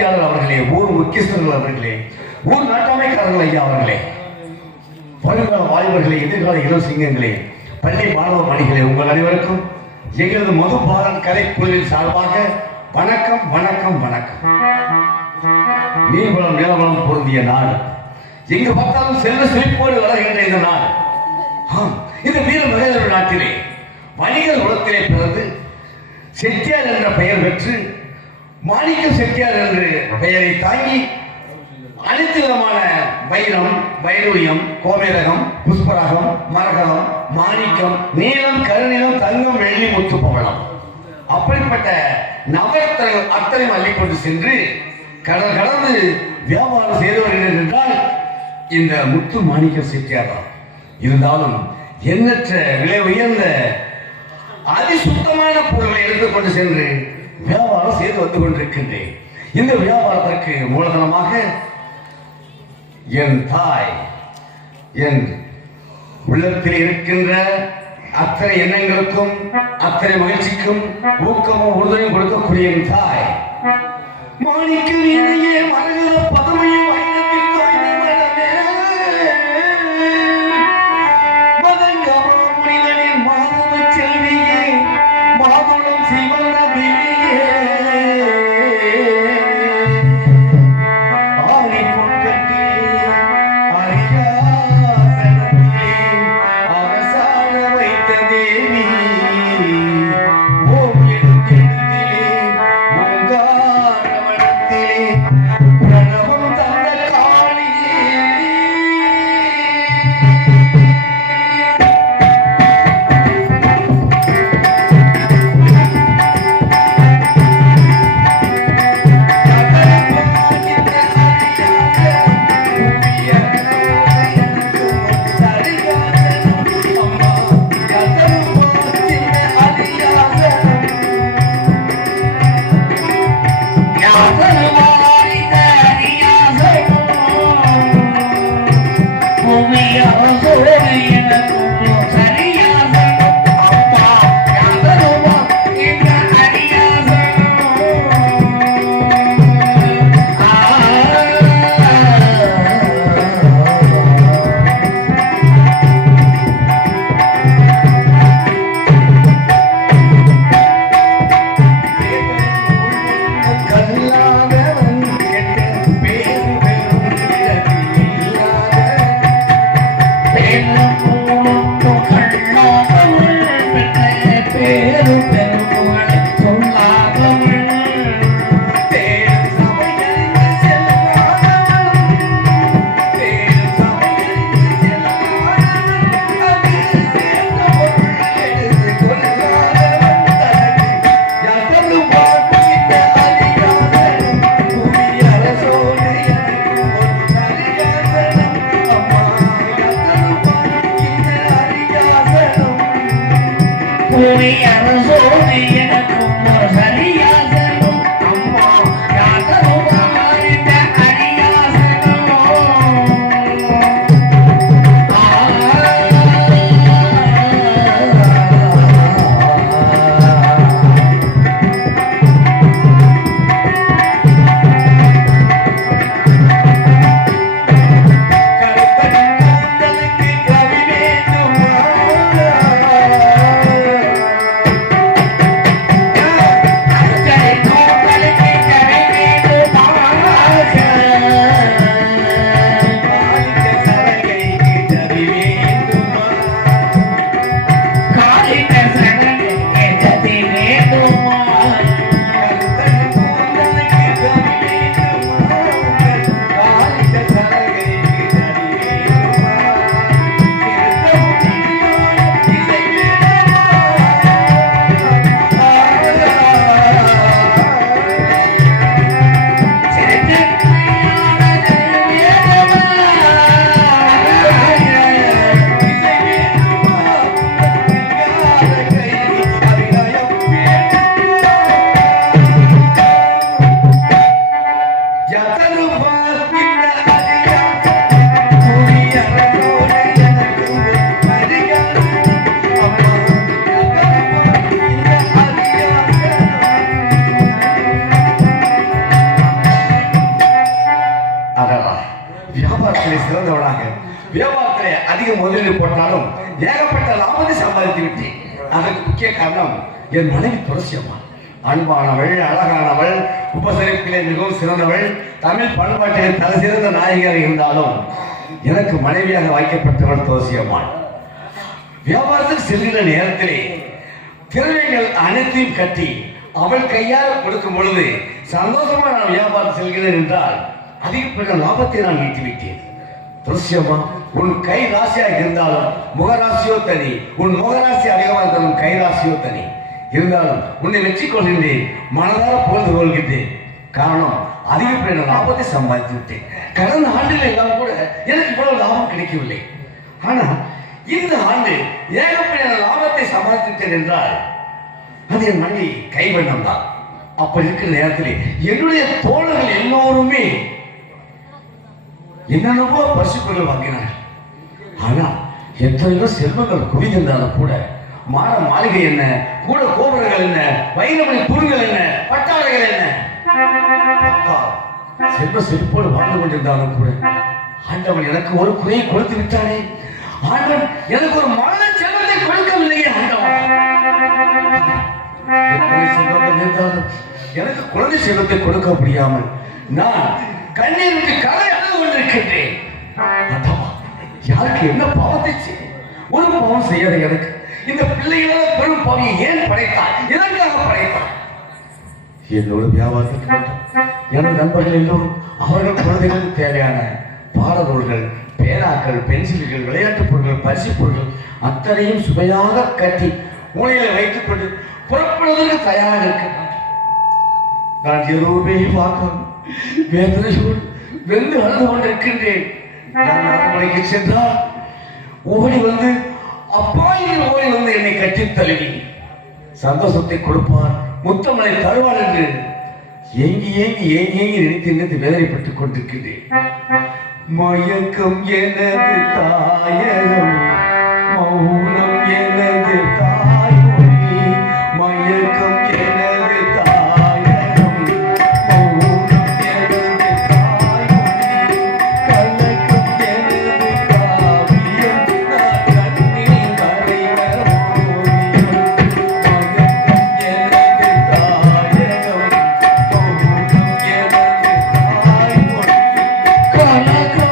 ஆட்சியாளர் அவர்களே, ஊர் முக்கியஸ்தர்கள் அவர்களே, ஊர் நாட்டாமைக்காரர்கள் ஐயா அவர்களே, வருங்கால வாலிபர்களே, எதிர்கால இளம் சிங்கங்களே, பள்ளி மாணவ மணிகளே, உங்கள் அனைவருக்கும் எங்களது மதுபாலன் கலைக்குழுவின் சார்பாக வணக்கம் வணக்கம் வணக்கம். நீர்வளம் நிலவளம் பொருந்திய நாடு, எங்கு பார்த்தாலும் செல்வ செழிப்போடு வளர்கின்ற இந்த நாடு, இந்த வீர மகேந்திர நாட்டிலே வணிகர் குலத்திலே பிறந்து செட்டியார் என்ற பெயர் பெற்று மாணிக்க செட்டியார் என்று பெயரை தாங்கி அனைத்து விதமான வைரம், வைடூரியம், கோமேதகம், புஷ்பராகம், மரகதம், மாணிக்கம், நீலம், கருநீலம், தங்கம், வெள்ளி, முத்து, பவளம் அப்படிப்பட்ட நவரத்னங்கள் அத்தனையும் அள்ளிக்கொண்டு சென்று கடல் கடந்து வியாபாரம் செய்து வருகிறது என்றால் இந்த முத்து மாணிக்க செட்டியார் தான். இருந்தாலும் எண்ணற்ற விலை உயர்ந்த அதிசுத்தமான பொருளை எடுத்துக்கொண்டு சென்று வியாபாரம் செய்து வந்து கொண்டிருக்கின்றேன். இந்த வியாபாரத்திற்கு மூலதனமாக என் தாய், என் உள்ளத்தில் இருக்கின்ற அத்தனை எண்ணங்களுக்கும் அத்தனை மகிழ்ச்சிக்கும் ஊக்கமும் உறுதுணையும் கொடுக்கக்கூடிய என் தாய் மாணிக்க நீரையே மரகத பதமையும் வைரத்தில் தாய்ந்த மனமே மதங்கமா முனிவனின் மாதவ செல்வியே மாதுளம் சிவன விழியே ஆணி பொற்கட்டிலே அரியாசனத்திலே அரசாண வைத்த தேவி ஓம் எழுத்திலே ஓங்காரவனத்திலே பிரணவம் தந்த காளியே. வியாபாரத்திலே சிறந்தவனாக வியாபாரத்திலே அதிக முதலீடு போட்டாலும் ஏகப்பட்ட லாபத்தை சம்பாதித்து விட்டேன். அதற்கு முக்கிய காரணம் என் மனைவி துளசியம்மா. அன்பானவள், அழகானவள், உபசரிப்பிலே மிகவும் சிறந்தவள், தமிழ் பண்பாட்டிலே தலை சிறந்த நாயகியாக இருந்தாலும் எனக்கு மனைவியாக வைக்கப்பட்டவள் துளசியம்மாள். வியாபாரத்துக்கு செல்கிற நேரத்திலே திறமைகள் அனைத்தையும் கட்டி அவள் கையால் கொடுக்கும் பொழுது சந்தோஷமா நான் வியாபாரம் செல்கிறேன் என்றால் அதிகப்பட்ட லாபத்தை நான் ஈட்டிவிட்டேன். துளசியம்மா, உன் கை ராசியாக இருந்தாலும் முகராசியோ தனி, உன் முகராசி அதிகமாக இருந்தாலும் கை ராசியோ தனி. இருந்தாலும் உன்னை வெற்றி கொள்கின்றேன், மனதார புகழ்ந்து கொள்கின்றேன். காரணம், அதிகப்பட்ட லாபத்தை சம்பாதித்து விட்டேன். கடந்த ஆண்டில் எல்லாம் கூட எனக்கு இவ்வளவு லாபம் கிடைக்கவில்லை. ஆனா இந்த ஆண்டு ஏகப்பட்ட லாபத்தை சம்பாதித்தேன் என்றால் அது என் மனைவி கைவண்ணம் தான். அப்ப இருக்கிற நேரத்தில் என்னுடைய தோழர்கள் எல்லோருமே என்னென்னவோ பரிசுகள் வாங்கினார்கள். ஆனா எத்தனையோ செல்வங்கள் குவிந்திருந்தாலும் கூட மாட மாளிகை என்ன, கூட கோபுரங்கள் என்ன, வைரமணி தூண்கள் என்ன, பட்டாளைகள் என்ன, செல்வ செழிப்போடு வாழ்ந்து கொண்டிருந்தாலும் கூட ஆண்டவன் எனக்கு ஒரு குறையை கொடுத்து விட்டானே, ஆண்டவன் எனக்கு ஒரு மன செல்வத்தை கொடுக்கவில்லையே. ஆண்டவன் எத்தனை செல்வங்கள் இருந்தாலும் எனக்கு குழந்தை செல்வத்தை கொடுக்க முடியாமல் நான் கண்ணீருக்கு கரை அழுது கொண்டிருக்கின்றேன். யாருக்கு என்ன பாவத்தை செய்ய, ஒரு பாவம் செய்யாத எனக்கு இந்த பிள்ளைகளால பெரும் பாவியை ஏன் படைத்தார், எதற்காக படைத்தார்? என்னோட வியாபாரத்துக்கு எனது நண்பர்கள் எல்லோரும் அவர்கள் குழந்தைகளுக்கு தேவையான பாட நூல்கள், பேனாக்கள், பென்சில்கள், விளையாட்டுப் பொருட்கள், பரிசு பொருட்கள் அத்தனையும் சுவையாக கட்டி மூலையில வைத்துக் கொண்டு புறப்படுவதற்கு தயாராக இருக்கிறார். நான் எதுவுமே பார்க்கணும், வேதனையோடு வெந்து அழுது கொண்டிருக்கின்றேன். நான் அரண்மனைக்கு சென்றால் ஓடி வந்து அப்பாயில் ஓடி வந்து என்னை கட்டி தழுவி சந்தோஷத்தை கொடுப்பார், முத்தமலை தருவார் என்று ஏங்கி ஏங்கி ஏங்கி ஏங்கி நினைத்து நினைத்து வேதனைப்பட்டுக் கொண்டிருக்கின்றேன். மயக்கம் எனது தாயகம், மௌனம் எனது தாய்மொழி, மயக்கம் எனது தாயகம், மௌனம் எனது தாய்மொழி, கலக்கம் எனது காவியம், நான் கண்ணில் வரைகிற ஓவியம். மயக்கம் எனது தாயகம், மௌனம் எனது தாய்மொழி, கலக்கம்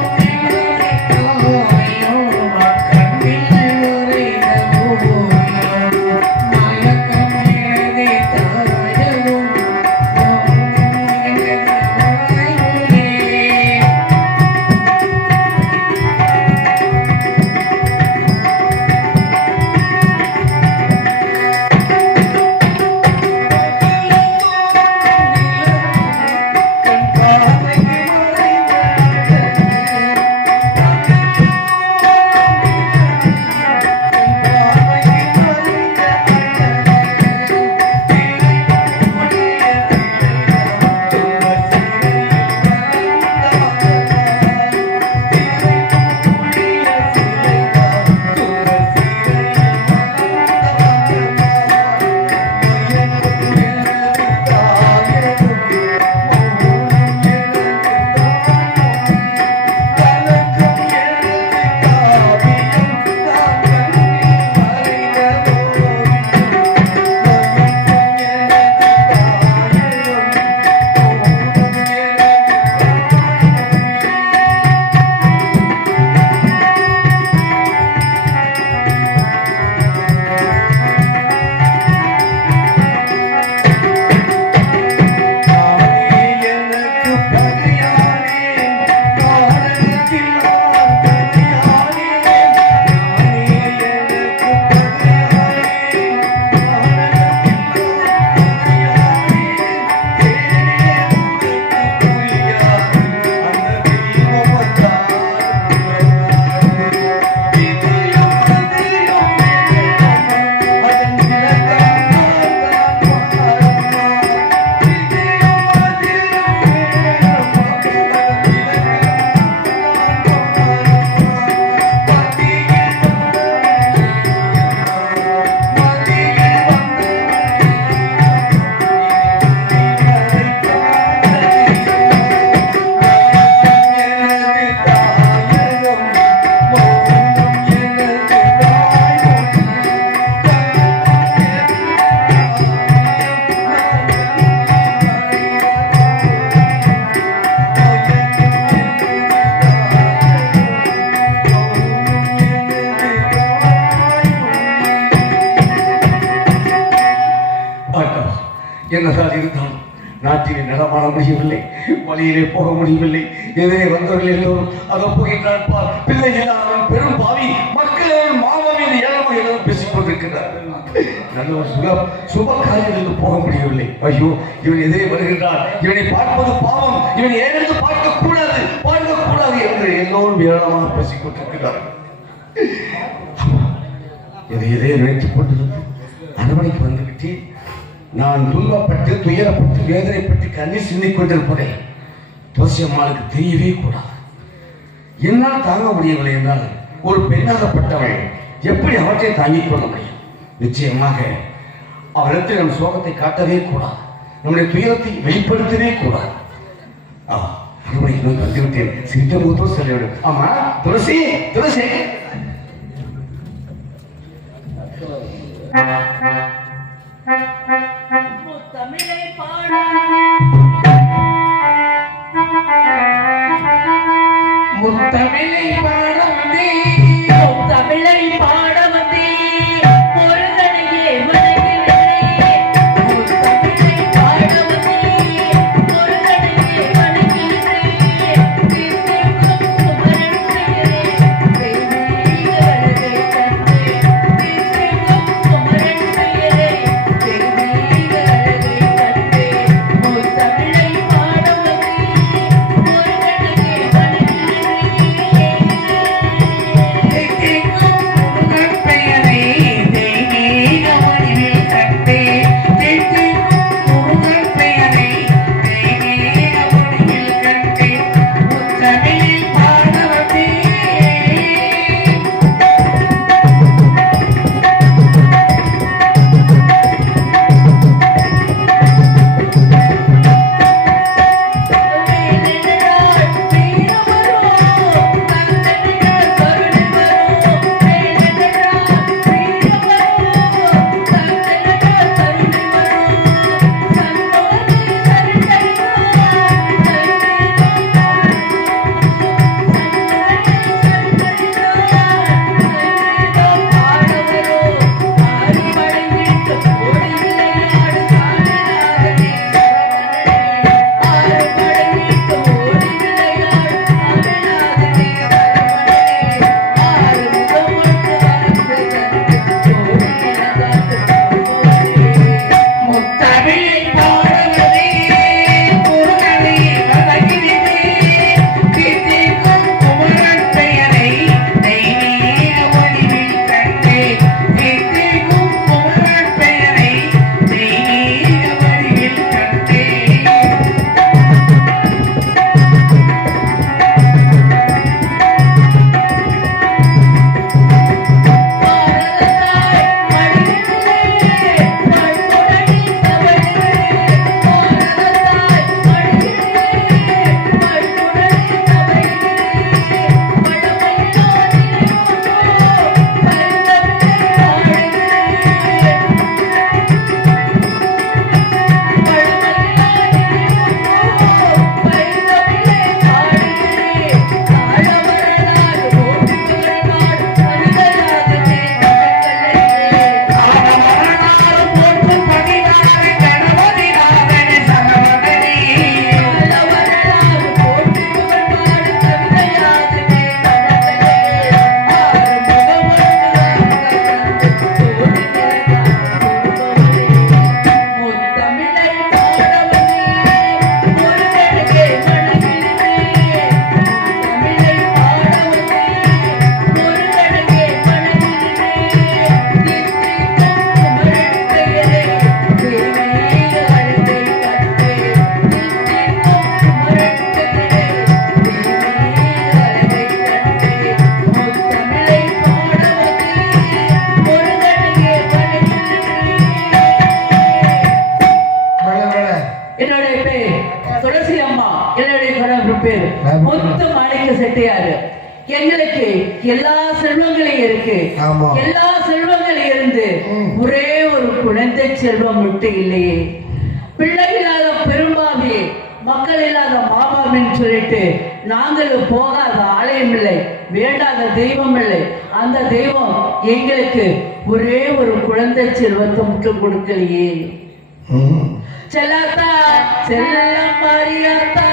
நாட்டிலே நடமாட முடியவில்லை, வழியிலே போக முடியவில்லை. எதிரே வந்தவர்கள் எல்லோரும் அதை போகின்றான் பார், பிள்ளை இல்லாதவன் பெரும் பாவி, மக்கள் மாமாவின் ஏழமை எல்லோரும் பேசிக் கொண்டிருக்கிறார்கள். நல்ல ஒரு சுப காரியங்களுக்கு போக முடியவில்லை. ஐயோ, இவன் எதிரே வருகின்றான், இவனை பார்ப்பது பாவம், இவன் ஏனென்று பார்க்க கூடாது என்று எல்லோரும் ஏராளமாக பேசிக் கொண்டிருக்கிறார்கள். எதை நினைத்துக் கொண்டிருந்து அரவணைக்கு வந்துவிட்டு நான் துன்பப்பட்டு துயரப்பட்டு வேதனைப்பட்டு கண்ணீர் சிந்திக் கொண்டிருப்பதை துளசி அம்மாளுக்கு தெரியவே கூடாது. என்னால் தாங்க முடியவில்லை என்றால் ஒரு பெண்ணாகப்பட்டவள் எப்படி அவற்றை தாங்கிக் கொள்ள முடியும்? நிச்சயமாக அவரிடத்தில் நம் சோகத்தை காட்டவே கூடாது, நம்முடைய துயரத்தை வெளிப்படுத்தவே கூடாது. அரவணைக்கு நோக்கி வந்துவிட்டேன், சிரித்த முகத்தோடு செல்லவிடும். ஆமா துளசி, துளசி தமிழை பாட முத்தமிழை பாட வந்தே, தமிழை பாட வந்தே, முருகனையே வணங்குகிறேன். முத்தமிழை பாட வந்தே, முருகனையே வணங்குகிறேன். தீர்த்தேக்கும் குமரன் பெயரே, தெய்வீக அழகை கண்டே. தீர்த்தேக்கும் குமரன் பெயரே, தெய்வீக அழகை கண்டே. முத்தமிழை பாட வந்தே, முருகனையே முத்து மாணிக்க செட்டியாரு. எங்களுக்கு எல்லா செல்வங்களையும் இருக்கு, எல்லா செல்வங்களும் இருந்து ஒரே ஒரு குழந்தை செல்வம் மட்டும் இல்லையே. பிள்ளை இல்லாத பெரும்பாவி, மக்கள் இல்லாத மாமாவின்னு சொல்லிட்டு நாங்களும் போகாத ஆலயம் இல்லை, வேண்டாத தெய்வம் இல்லை. அந்த தெய்வம் எங்களுக்கு ஒரே ஒரு குழந்தை செல்வத்தை மட்டும் கொடுக்கலையே. செல்லாத்தா செல்லம் மாரியாத்தா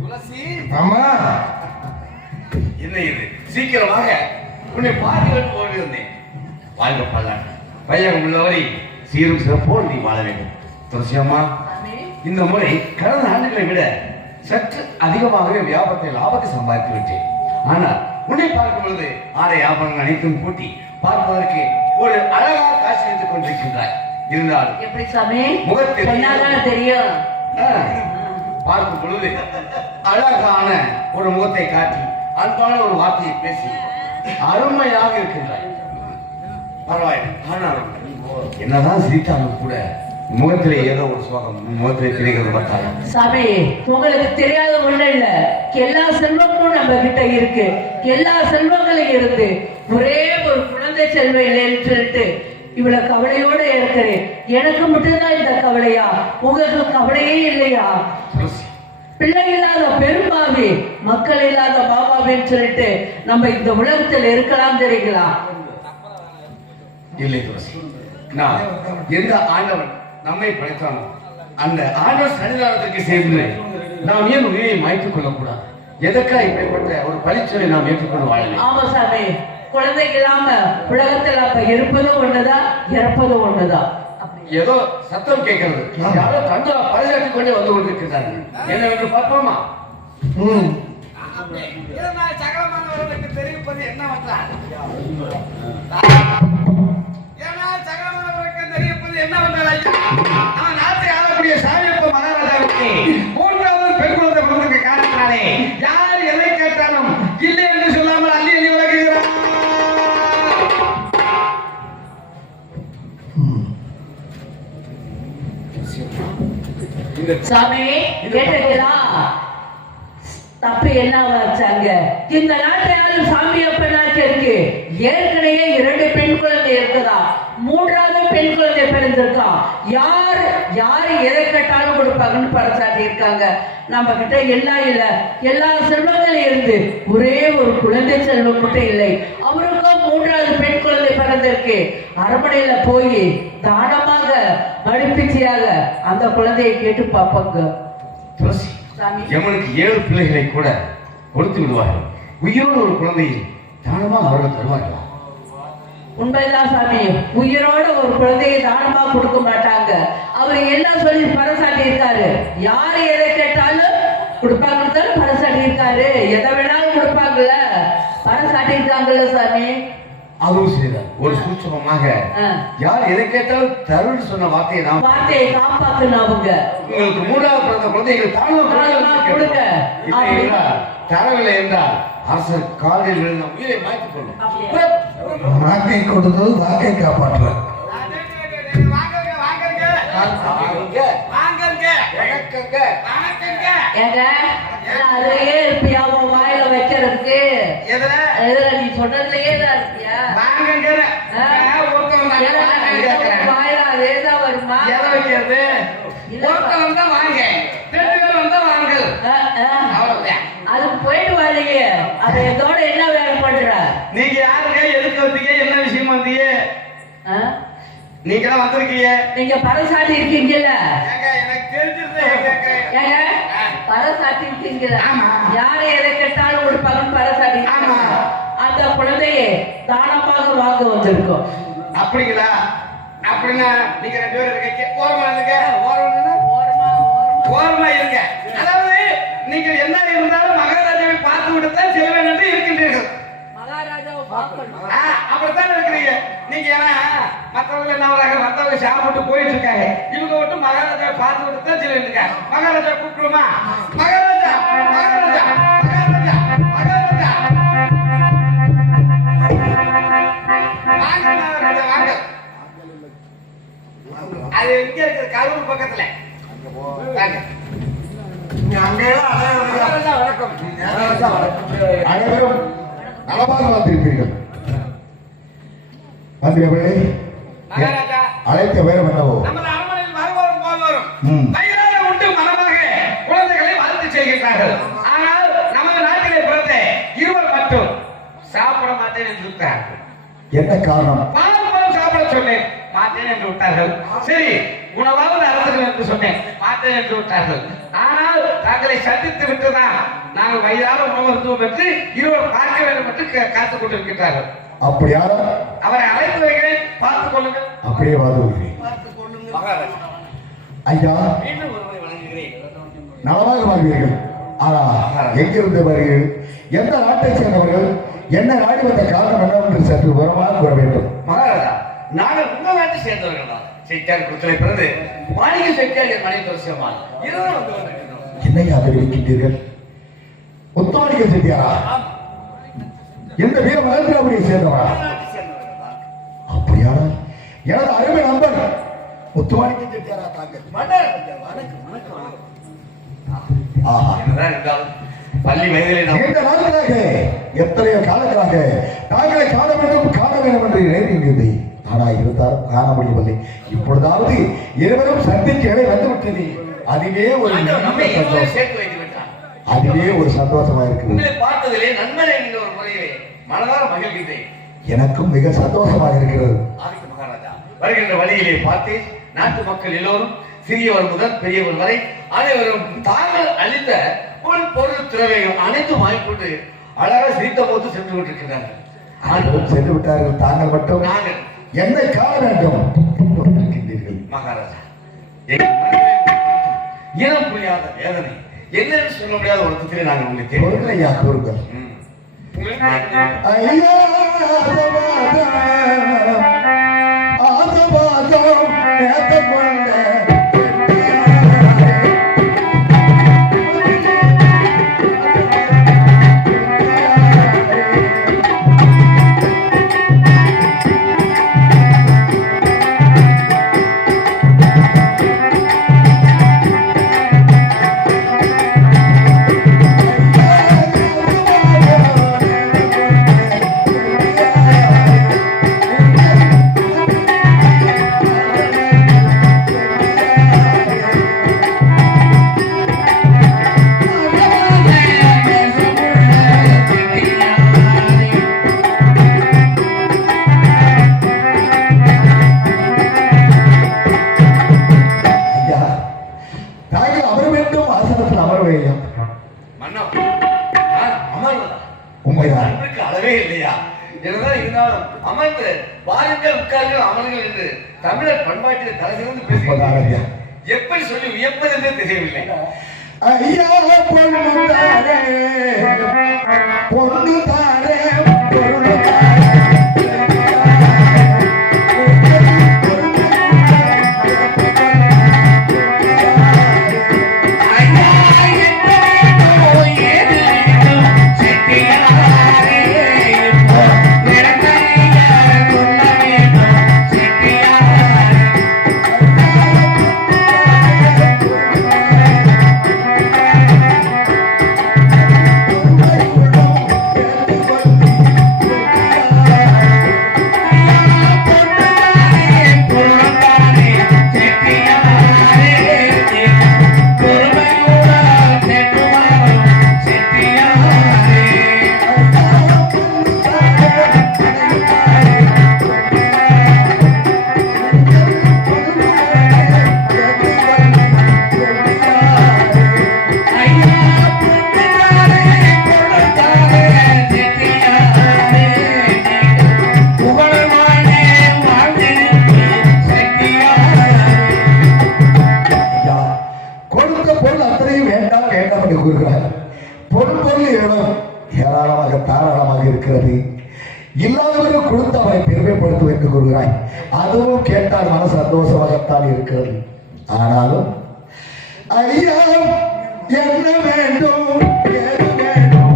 துளசி, ஆமா என்ன இது? சீக்கிரமாக உன்னை பார்க்க போயிருந்தேன். வாழ்க பல்லாண்டு. பையன் உள்ளவரை சீரும் சிறப்போடு நீ வாழ வேண்டும். துளசி அம்மா, இந்த முறை கடந்த ஆண்டுகளை விட சற்று அதிகமாகவே வியாபாரத்தை லாபத்தை சம்பாதித்து விட்டேன். ஆனால் உன்னை பார்க்கும் பொழுது ஆடை ஆபரணங்கள் அனைத்தும் கூட்டி பார்ப்பதற்கு ஒரு அழகாக காட்சி அளித்துக் கொண்டிருக்கின்றாய். இருந்தாலும் எப்படி சாமி முகத்தில் சொன்னாதான் தெரியும். பார்க்கும் பொழுது அழகான ஒரு முகத்தை காட்டி அன்பான ஒரு வார்த்தையை பேசி அருமையாக இருக்கின்றாய். பரவாயில்லை. ஆனால் என்னதான் சிரித்தாலும் கூட முகத்திலே ஏதோ ஒரு சோகம் முகத்திலே தெரிகிறது. பார்த்தாலும் சாமி, உங்களுக்கு தெரியாத ஒண்ணு இல்ல, எல்லா செல்வங்களும் நம்ம கிட்ட இருக்கு. எல்லா செல்வங்களும் இருந்து ஒரே ஒரு குழந்தை செல்வம் இல்லைன்னு சொல்லிட்டு இவ்வளவு கவலையோட இருக்கிறேன். எனக்கு மட்டும்தான் இந்த கவலையா? உங்களுக்கு கவலையே இல்லையா? பிள்ளை இல்லாத பெரும்பாவி, மக்கள் இல்லாத பாபாவின்னு சொல்லிட்டு நம்ம இந்த உலகத்தில் இருக்கலாம் தெரியுங்களா? இல்லை துளசி, நான் எந்த ஆண்டவன் நம்மை படைத்தானோ அந்த ஆண்டவன் சன்னிதானத்திற்கு சேர்ந்து நாம் ஏன் உயிரை மாய்த்துக் கொள்ளக்கூடாது? எதற்காக இப்படிப்பட்ட ஒரு பரிச்சலை நாம் ஏற்றுக்கொண்டு வாழலாம்? ஆமா சாமி, குழந்தைக்கு இல்லாம உலகத்தில் அப்ப இருப்பதும் ஒண்ணுதான், இறப்பதும் ஒண்ணுதான். ஏதோ சத்தம் கேட்கிறது. யாரோ தண்டா பரிசாற்றிக் கொண்டே வந்து கொண்டிருக்கிறார்கள். என்னவென்று பார்ப்போமா? சகலமானவர்களுக்கு தெரிவிப்பது என்னவென்றால் என்ன பண்றாரு ஐயா? நான் நாட்டை ஆளக்கூடிய சாமியப்ப மகாராஜாவுக்கு மூன்றாவது பெண் குழந்தை பிறந்ததுக்கு காரணத்தினாலே யார் எதை கேட்டாலும் இல்லை என்று சொல்லாமல் அள்ளி அள்ளி வழங்குகிறார். சாமி கேட்டீங்களா? தப்பு என்ன வச்சாங்க? இந்த நாட்டை யாரும் சாமி அப்பனாச்சு இருக்கு. ஏற்கனவே 2 பெண் குழந்தை இருக்குதா, 3வது பெண் குழந்தை பிறந்திருக்கா. யார் யாரு எதை கேட்டாலும் கொடுப்பாங்கன்னு பறைசாட்டி இருக்காங்க. நம்ம கிட்ட எல்லாம் இல்ல, எல்லா செல்வங்களும் இருந்து ஒரே ஒரு குழந்தை செல்வம் மட்டும் இல்லை. அவருக்கும் 3வது பெண் குழந்தை பிறந்திருக்கு. அரண்மனையில போய் தானமாக மடிப்பிச்சியாக அந்த குழந்தையை கேட்டு பார்ப்பாங்க. எவனுக்கு 7 பிள்ளைகளை கூட கொடுத்து விடுவார்கள். உயிரோடு ஒரு குழந்தையை தானமாக அவர்கள் தருவார்களா? உண்மைதான் சாமி. உயிரோட ஒரு குழந்தையை தானமா கொடுக்க மாட்டாங்க. அவர் என்ன சொல்லி பறைசாட்டி இருக்காரு? யாரு எதை கேட்டாலும் கொடுப்பாங்கன்னு பறைசாட்டி இருக்காரு. எதை வேணாலும் கொடுப்பாங்கல்ல, பறைசாட்டி இருக்காங்கல்ல சாமி. அதுவும் சரிதான். ஒரு சூட்சமமாக யார் எதை கேட்டாலும் தருன்னு சொன்ன வார்த்தையை காப்பாத்தணும். அவங்க உங்களுக்கு 3வது பிறந்த குழந்தைகள் தானமாக கொடுங்க. தரவில்லை என்றால் அரசர் காலில் விழுந்த உயிரை மாற்றிக் கொள்ளும். வாக்கை கொடுத்தது வாக்கை காப்பாற்ற. அதுலயே இருப்பியா? உன் வாயில வைக்கிறதுக்கு நீ சொன்னதுலயே தான் இருப்பியா? வாயில அதேதான் வருமா? அதுக்கு போயிட்டு வரீங்க. அது எதோட என்ன வேலை பண்ற? நீங்க யாருங்க? எதுக்கு வந்தீங்க? என்ன விஷயம் வந்தீங்க? நீங்க தான் வந்திருக்கீங்க. நீங்க பறைசாட்டி இருக்கீங்கல்ல? எனக்கு தெரிஞ்சிருந்தே. பறைசாட்டி இருக்கீங்கல்ல? யாரை எதை கேட்டாலும் கொடுப்பாங்கன்னு பறைசாட்டி. அந்த குழந்தையை தானமாக வாங்க வந்திருக்கோம். அப்படிங்களா? அப்படின்னா நீங்க 2 பேரும் இருக்கீங்க. ஓரமா இருங்க. அதாவது நீங்கள் என்ன இருந்தாலும் மகாராஜாவை பார்த்து விட்டுத்தான் செல்வேன் என்று இருக்கின்றீர்கள். மகாராஜாவை பார்க்கணும். அப்படித்தான் இருக்கிறீங்க நீங்க. ஏன்னா மற்றவங்க என்ன மற்றவங்க சாப்பிட்டு போயிட்டு இருக்காங்க. இவங்க மட்டும் மகாராஜாவை பார்த்து விட்டுத்தான் செல்வேன் இருக்காங்க. மகாராஜா கூப்பிடுமா? மகாராஜா மகாராஜா மகாராஜா மகாராஜா வாங்க. அது எங்க இருக்கு? கரூர் பக்கத்துல. அனைவரும் நலமாக வந்திருப்பீர்கள். வந்திரவர்களே, அழைத்த வேறும் என்னவோ? நமது அரண்மனையில் வருவோரும் போவோரும் வயிறார உண்டு மனமாக குழந்தைகளை வளர்த்து செய்கின்றார்கள். ஆனால் நமது நாட்டிலே பிறந்த 2 மட்டும் சாப்பிட மாட்டேன் என்று விட்டார்கள். என்ன காரணம்? பால் சாப்பிட சொன்னேன், மாட்டேன் என்று விட்டார்கள். சரி, உணவாவது அறுத்துகள் என்று சொன்னேன், மாட்டேன் என்று விட்டார்கள். ஆனால் தங்களை சந்தித்து விட்டுதான் நாங்கள் வயிறார உணவு இருந்தோம் என்று 2 பார்க்க வேண்டும் என்று காத்துக் கொண்டிருக்கிறார்கள். அப்படியா? அவரை அழைத்து வைக்கிறேன், பார்த்துக் கொள்ளுங்கள். அப்படியே வாழ்வுகிறேன். ஐயா, மீண்டும் ஒருவரை வணங்குகிறேன். நலமாக வாழ்வீர்கள். ஆனா எங்கிருந்து வருகிறீர்கள்? எந்த நாட்டை சேர்ந்தவர்கள்? என்ன நாடு வந்த காரணம் என்னவென்று சற்று விவரமாக கூற வேண்டும். மகாராஜா, நாங்கள் உங்கள் நாட்டை சேர்ந்தவர்கள் தான். செட்டியார் குலத்திலே பிறந்து மாளிகை செட்டியார் மனைவி தரிசனமா என்னையா தெரிவிக்கின்றீர்கள்? முத்தாளிக செட்டியாரா? எந்த வீர மகேந்திராபுரியை சேர்ந்தவரா? அப்படியா? எனது அருமை நண்பர் முத்துமாணிக்க செட்டியாரா தாங்கள்? பள்ளி வயதிலே நீண்ட நாட்களாக, எத்தனையோ காலங்களாக தாங்களை காண வேண்டும் என்று நினைத்திருந்தது. ஆனா இருந்தாலும் காண முடியவில்லை. இப்பொழுதாவது இருவரும் சந்திக்க வந்துவிட்டது. அதுவே ஒரு சந்தோஷமா இருக்கு. பார்த்ததிலே நண்பரை ஒரு முறையிலே மனதார மகிழ்கிறேன். எனக்கும் மிக சந்தோஷமாக இருக்கிறது. மகாராஜா, வருகின்ற வழியிலே பார்த்து நாட்டு மக்கள் எல்லோரும் சிறியவர் முதல் பெரியவர் வரை அனைவரும் தாங்கள் அளித்த பொருள் திறவைகள் அனைத்தும் வாங்கிக்கொண்டு அழகாக சிரித்த போது சென்று கொண்டிருக்கிறார்கள். சென்று விட்டார்கள். தாங்கள் மட்டும் நாங்கள் என்னை காண வேண்டும் இருக்கின்றீர்கள். மகாராஜா, இனம் புரியாத வேதனை என்னன்னு சொல்ல முடியாத ஒருத்தத்திலே நாங்கள் உங்களுக்கு பொருளையா கூறுங்கள். ஐயா மட்டும் ஆசனத்தில் அமர்வையா மன்னா அமர்வதா உண்மைதான். அன்புக்கு அளவே இல்லையா? என்னதான் இருந்தாலும் அமர்ந்து வாருங்கள் உட்காருங்கள் அமருங்கள் என்று தமிழர் பண்பாட்டில் தலைசிறந்து பேசுகிறார். எப்படி சொல்லி வியப்பது என்றே தெரியவில்லை. ஐயா பொண்ணு தாரே பொண்ணு தாரே பொண்ணு இல்லாதவர்கள் கொடுத்து அவரை பெருமைப்படுத்த வைத்துக் கொள்கிறாய். அதுவும் கேட்டால் மன சந்தோஷமாகத்தான் இருக்கிறது. ஆனாலும் ஐயா என்ன வேண்டும் ஏது வேண்டும்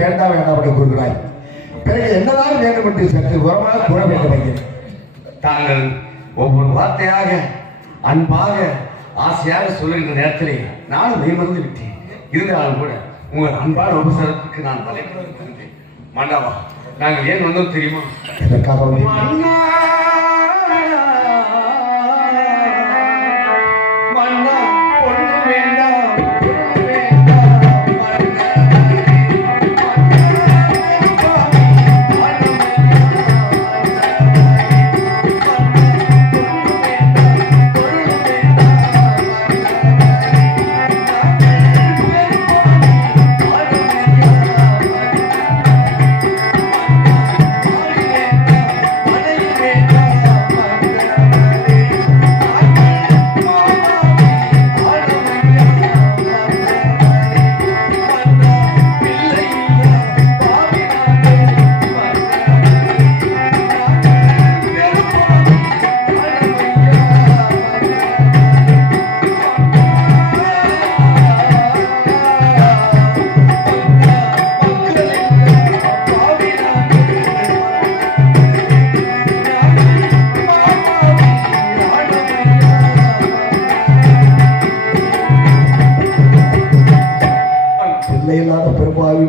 வேண்டாம் வேண்டாம் என்று கூறுகிறாய். பிறகு என்னதான் வேண்டும் என்று சற்று உரமாக கூற வேண்டும். தாங்கள் ஒவ்வொரு வார்த்தையாக அன்பாக ஆசையாக சொல்லுகின்ற நேரத்திலே நானும் மெய்மறந்து விட்டேன். இருந்தாலும் கூட உங்கள் அன்பான உபசரத்துக்கு நான் தலைப்படுத்திருந்தேன். மன்னவா, நாங்கள் ஏன் வந்தோம் தெரியுமா? மன்னா மன்னா பொண்ணு வேண்டாம்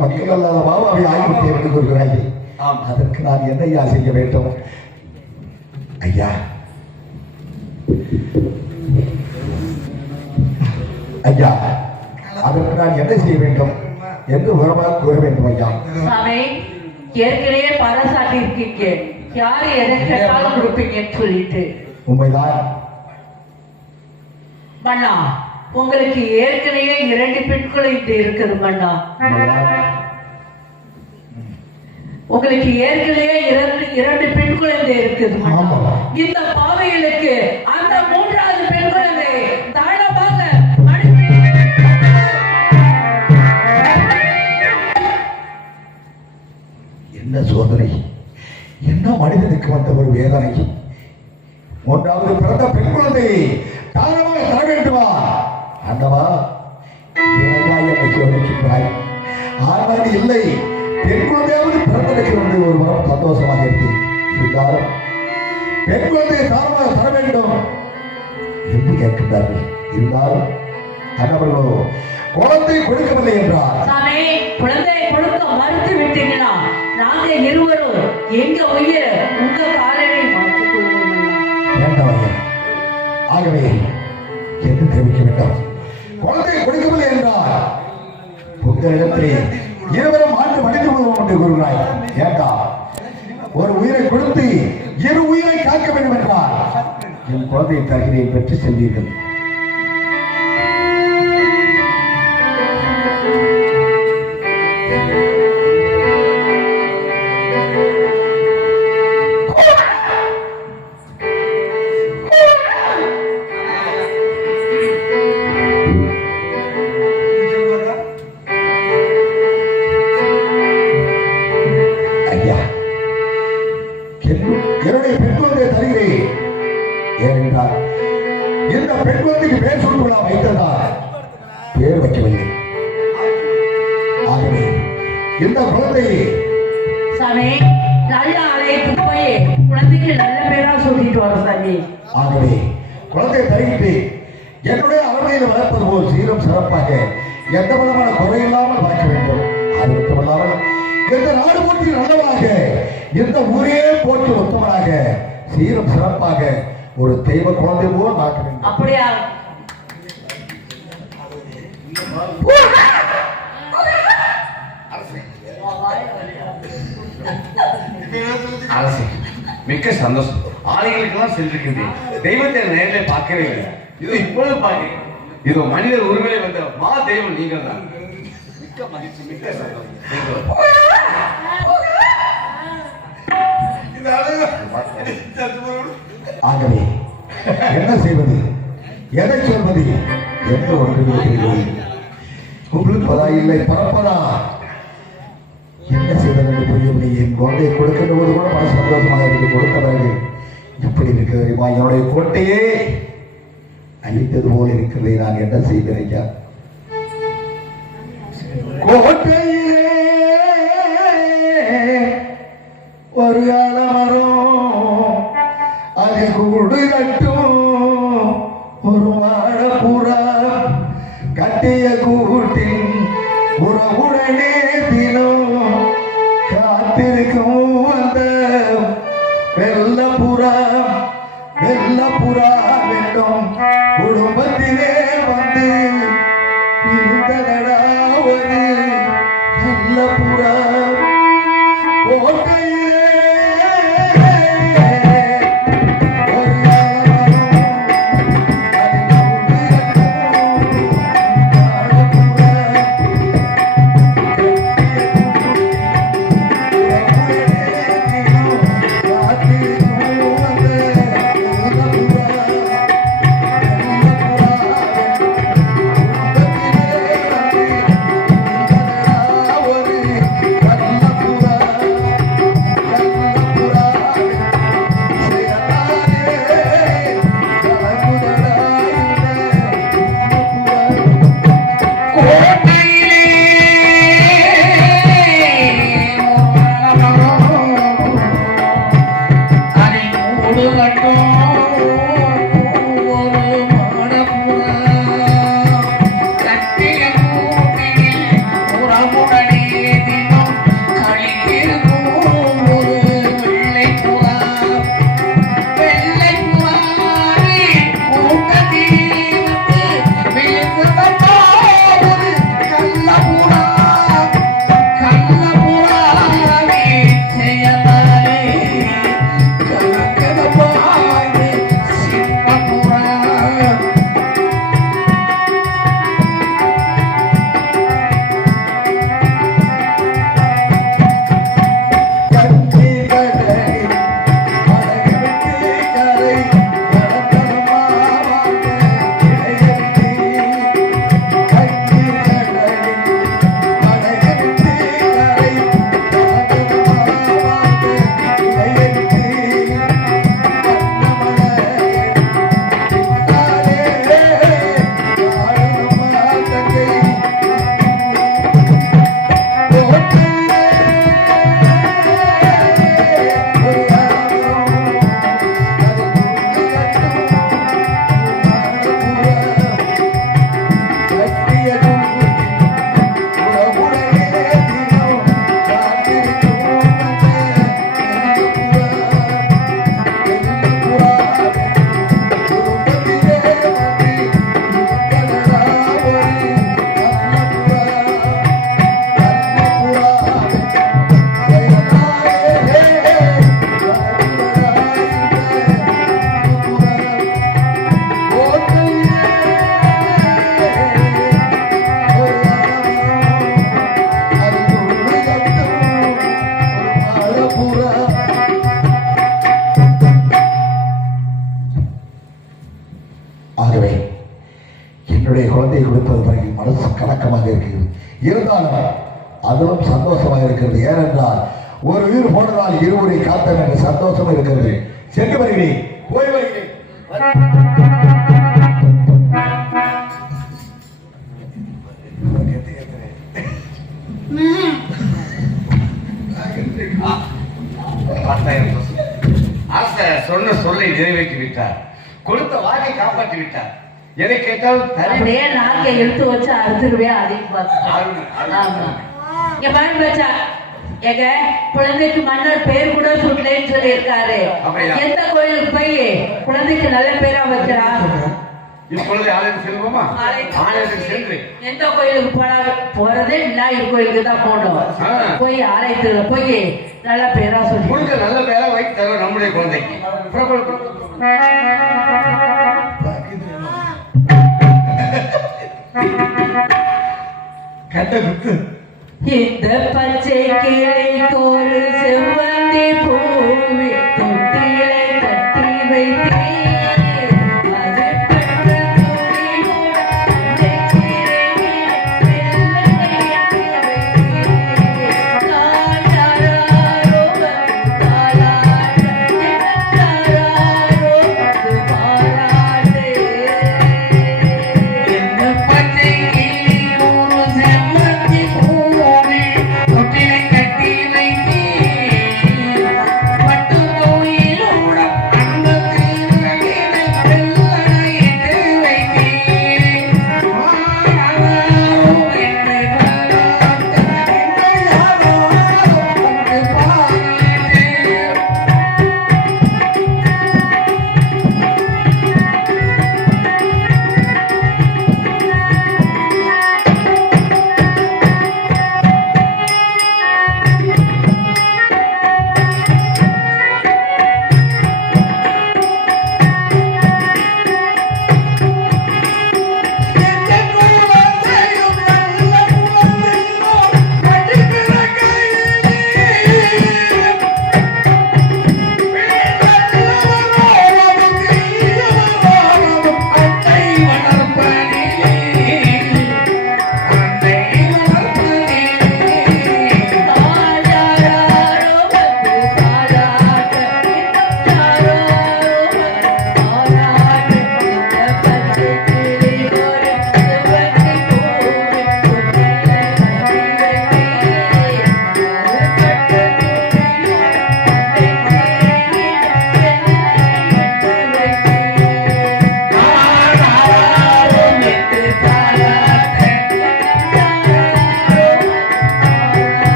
மக்கள் அல்லாத பாபாவை ஆகிவிட்டேன் என்று கூறுகிறார்கள். அதற்கு நான் என்னையா செய்ய வேண்டும்? ஐயா ஐயா அதற்கு நான் என்ன செய்ய வேண்டும் என்று உரமாக கூற வேண்டும்? ஐயா ஏற்கனவே பரசாட்டி இருக்கீங்க, யாரு எதை கேட்டாலும் கொடுப்பீங்கன்னு சொல்லிட்டு. உண்மைதான் மன்னா, உங்களுக்கு ஏற்கனவே 2 பெண் குழந்தை இருக்குது மன்னா. உங்களுக்கு ஏற்கனவே 2 பெண் குழந்தை இருக்குது மன்னா. இந்த பாவைகளுக்கு அந்த 3வது பெண் குழந்தை தாராளமாக என்ன சோதனை, என்ன மனிதனுக்கு வந்த ஒரு வேதனை. 3வது பிறந்த பெண் குழந்தையை தாராளமாக தர வேண்டுமா? ஆண்டவா, என்னை சோதிக்கின்றாய். ஆனால் இல்லை, பெண் குழந்தையாவது பிறந்ததற்கு வந்து ஒரு மரம் சந்தோஷமாக இருக்கு. இருந்தாலும் பெண் குழந்தையை தாராளமாக தர வேண்டும் என்று கேட்கின்றார்கள். இருந்தாலும் கணவர்களோ குழந்தை கொடுக்கவில்லை என்றார். குழந்தையை கொடுக்க மறுத்து விட்டீங்கன்னா நாங்க இருவரும் எங்க உயிர் உங்க வேண்டும். குழந்தை கொடுக்கவில்லை என்றால் புத்தகத்திலே இருவரும் ஆண்டு மடிந்து போவோம் என்று கூறுகிறாய். ஏண்டா ஒரு உயிரை கொடுத்து இரு உயிரை காக்க வேண்டும் என்றால் என் குழந்தை தகுதியை பெற்று சென்றீர்கள். என்னுடைய பெண் குழந்தை தருகிறேன். ஏனென்றால் இந்த பெண் குழந்தைக்கு பேர் சொல்லுவா வைத்ததா பேர் வைக்கவில்லை. ஆகவே இந்த குழந்தையை சாமி நல்ல ஆலயத்துக்கு போய் குழந்தைக்கு நல்ல பேரா சொல்லிட்டு வர சாமி. ஆகவே குழந்தை தருகிறேன். என்னுடைய அரண்மனையில் வளர்ப்பது போல் சீரும் சிறப்பாக எந்த விதமான குறையில்லாமல் வளர்க்க வேண்டும். அது மட்டுமல்லாமல் இந்த நாடு போட்டி நல்லவாக இந்த ஊரே போட்டு உத்தமனாக சீரும் சிறப்பாக ஒரு தெய்வ குழந்தை போல் பார்க்க வேண்டும். அப்படியா? அரசே மிக்க சந்தோஷம். ஆலைகளுக்கெல்லாம் சென்றிருக்கின்றேன். தெய்வத்தை நேரில் பார்க்கவே இல்லை. இது இப்பொழுது பார்க்கிறேன். இது மனிதர் உருவிலே வந்த மா தெய்வம் நீங்கள் தான். மிக்க மகிழ்ச்சி, மிக்க சந்தோஷம். ஆகவே என்ன செய்வது, எதை சொல்வது என்று ஒன்று உங்களுப்பதா இல்லை பரப்பதா என்ன செய்வது என்று புரியவில்லை. என் குழந்தையை கொடுக்கின்ற போது கூட மன சந்தோஷமாக இருந்து கொடுத்தவர்கள் எப்படி இருக்கிறது தெரியுமா? என்னுடைய கோட்டையே அழித்தது போல் இருக்கிறதை நான் என்ன செய்வேன் ஐயா? கோட்டையிலே ஒரு ஆலமரம் அது கூடு கட்டும் ஒரு வாழப்புறா கட்டிய கூட்டின் உறவுடனே தினம் காத்திருக்கும் அந்த வெள்ளப்புறா வெள்ளம் குடும்பத்திலே வந்து இருந்ததடா ஒரு வெள்ளப்புறா கோட்டையிலே ஒரு குழந்தையை கொடுத்தது பிறகு மனசு கலக்கமாக இருக்கிறது. இருந்தாலும் அதிலும் சந்தோஷமாக இருக்கிறது. ஏனென்றால் ஒரு உயிர் போனதால் இருவரை காத்தம் என்ற சந்தோஷம் இருக்கிறது. சென்று வருகிறேன், போய் வருகிறேன். அரசர் சொன்ன சொல்லை நிறைவேற்றி விட்டார். கொடுத்த வாக்கை காப்பாற்றி விட்டார். எதை கேட்டாலும் அப்படியே நாக்கை எடுத்து வச்சு அறுத்துருவே அதையும் பார்த்து. இங்க பாருங்க பச்சா, எங்க குழந்தைக்கு மன்னர் பேர் கூட சொல்லலேன்னு சொல்லி இருக்காரு. எந்த கோயிலுக்கு போய் குழந்தைக்கு நல்ல பேரா வைக்கிறா? இப்பொழுது ஆலயத்துக்கு செல்வோமா? ஆலயத்துக்கு சென்று எந்த கோயிலுக்கு போறதே விநாயகர் கோயிலுக்கு தான் போகணும். போய் ஆலயத்துல போய் நல்ல பேரா சொல்லி முழுக்க நல்ல பேரா வைத்து தரும் நம்முடைய குழந்தைக்கு. கட்ட குத்து. இந்த பச்சை கிளைக்கு ஒரு செவ்வந்தி பூவி தொட்டிலை கட்டி வைத்தேன்.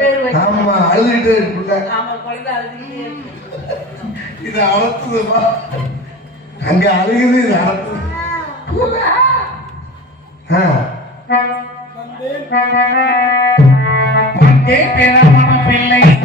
பேர் வைக்கணும். ஆமா, அழுதுகிட்டே இருக்குல்ல. இது அழுத்துதுமா, அங்க அழுகுது, இது அழுத்துது. பிள்ளை